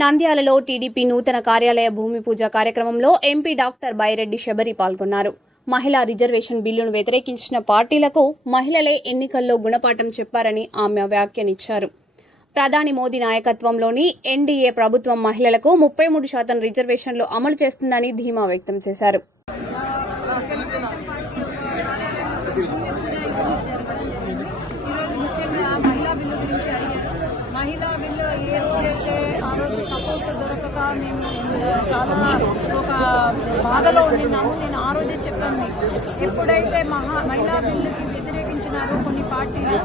నంద్యాలలో టీడీపీ నూతన కార్యాలయ భూమి పూజ కార్యక్రమంలో ఎంపీ డాక్టర్ బైరెడ్డి శబరి పాల్గొన్నారు. మహిళా రిజర్వేషన్ బిల్లును వ్యతిరేకించిన పార్టీలకు మహిళలే ఎన్నికల్లో గుణపాఠం చెప్పారని ఆమె వ్యాఖ్యానించారు. ప్రధాని మోదీ నాయకత్వంలోని ఎన్డీఏ ప్రభుత్వం మహిళలకు 33% రిజర్వేషన్లు అమలు చేస్తుందని ధీమా వ్యక్తం చేశారు. మహిళా బిల్లు ఏ రోజైతే ఆ రోజు సపోర్ట్ దొరకక మేము చాలా ఒక బాధలో ఉన్నాము. నేను ఆ రోజే చెప్పాను, ఎప్పుడైతే మహిళా బిల్లుకి వ్యతిరేకించినారో కొన్ని పార్టీలు,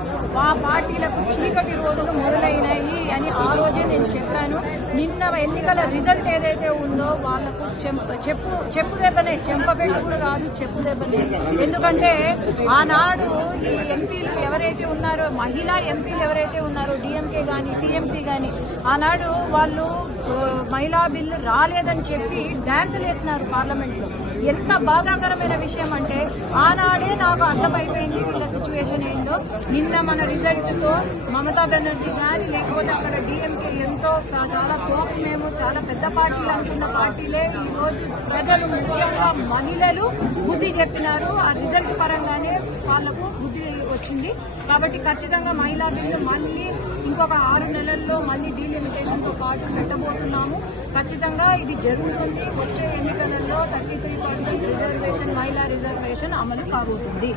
ఆ పార్టీలకు చీకటి రోజులు మొదలైనాయి అని ఆ రోజే నేను చెప్పాను. నిన్న ఎన్నికల రిజల్ట్ ఏదైతే ఉందో వాళ్లకు చెప్పు దెబ్బనే, చెంపబెట్టు కూడా కాదు, చెప్పు దెబ్బనే. ఎందుకంటే ఆనాడు ఈ ఎంపీలు ఎవరైతే ఉన్నారో, మహిళా ఎంపీలు ఎవరైతే ఉన్నారో, డిఎంకే కానీ టీఎంసీ కానీ, ఆనాడు వాళ్ళు మహిళా బిల్లు రాలేదని చెప్పి డాన్సులు వేసినారు పార్లమెంట్లో. ఎంత బాధాకరమైన విషయం అంటే ఆనాడే నాకు అర్థమైపోయింది వీళ్ళ సిచ్యువేషన్ ఏందో. నిన్న మన రిజల్ట్తో మమతా బెనర్జీ కానీ లేకపోతే అక్కడ డిఎంకే ఎంతో చాలా తోపు, మేము చాలా పెద్ద పార్టీలు అనుకున్న పార్టీలే ఈరోజు ప్రజలు ముఖ్యంగా మహిళలు బుద్ధి చెప్పినారు. ఆ రిజల్ట్ పరంగానే వాళ్లకు బుద్ధి వచ్చింది. కాబట్టి ఖచ్చితంగా మహిళా బిల్లు మళ్ళీ ఇంకొక 6 నెలల్లో మళ్ళీ డీలిమిటేషన్తో పాటు పెట్టబోతున్నాము. ఖచ్చితంగా ఇది జరుగుతుంది. వచ్చే ఎన్నికలలో 33% రిజర్వేషన్, మహిళా రిజర్వేషన్ అమలు కాబోతుంది.